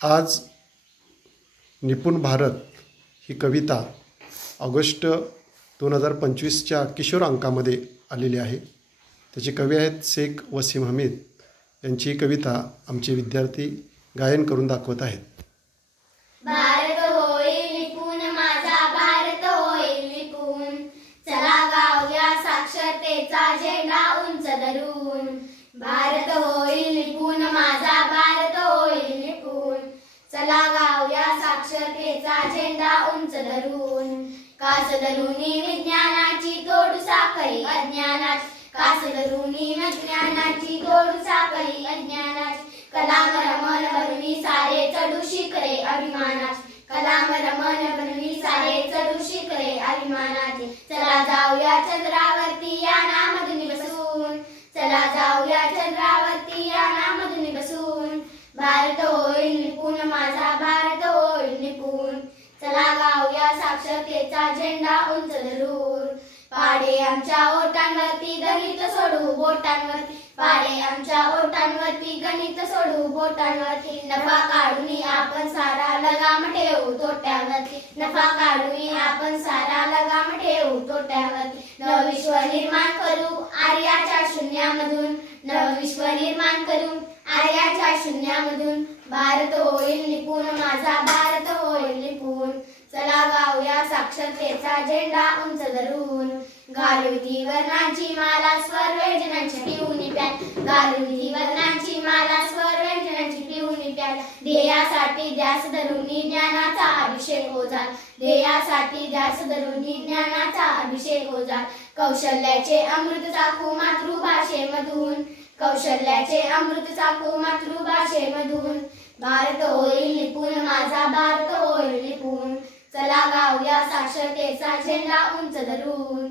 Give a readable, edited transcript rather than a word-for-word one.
आज निपुण भारत ही कविता ऑगस्ट 2025च्या किशोर अंकामध्ये आलेली आहे। त्याचे कवी आहेत शेख वसीम हमीद। यांची कविता आमचे विद्यार्थी गायन करून दाखवत आहेत। भारत होईल निपुण माझा, भारत होईल निपुण, चला गाऊया साक्षरतेचा झेंडा उंच धरून। भारत होईल निपुण माझा, भारत होईल निपुण, चला गाऊया साक्षरतेचा झेंडा उंच धरून। कास धरुनी विज्ञानाची तोडू साखळी अज्ञानाची, कास धरुनी विज्ञानाची तोडू साखळी अज्ञानाची, कलाम रमण बनवी सारे चढू शिखरे अभिमानाची, कलाम रमण बनवी सारे चढू शिखरे अभिमानाची। चला जाऊया चंद्रावरती यानामधून बसून, चला जाऊया चंद्रावरती यानामधून बसून। भारत होईल निपुण माझा, भारत होईल निपुण, चला गाऊया साक्षरतेचा झेंडा उंच धरून। पाडे आमच्या ओठांवरती गणित सोडू बोटांवरती, पाडे आमच्या ओठांवरती गणित सोडू बोटांवरती, नफा काढून आपण सारा लगाम ठेवू तोट्यावरती, नफा काढून आपण सारा लगाम ठेवू तोट्यावरती। नवविश्व निर्माण करू आर्याच्या शून्यामधून, नवविश्व निर्माण करू आर्याच्या शून्यामधून। भारत होईल निपुण माझा, भारत होईल निपुण, चला गाऊया साक्षरतेचा झेंडा उंच धरून। घालूती वर्णांची माला स्वर व्यंजनांची पिऊनी प्याल, घालूती वर्णांची माला स्वर व्यंजनांची पिऊनी प्याल। ध्येयासाठी ध्यास धरुनी ज्ञानाचा अभिषेक हो झाला, ध्येयासाठी ध्यास धरुनी ज्ञानाचा अभिषेक हो झाला। कौशल्याचे अमृत चाखू मातृभाषेमधून, कौशल्याचे अमृत चाखू मातृभाषेमधून। भारत होईल निपुण माझा, भारत होईल निपुण, चला गाऊया साक्षरतेचा झेंडा उंच धरून।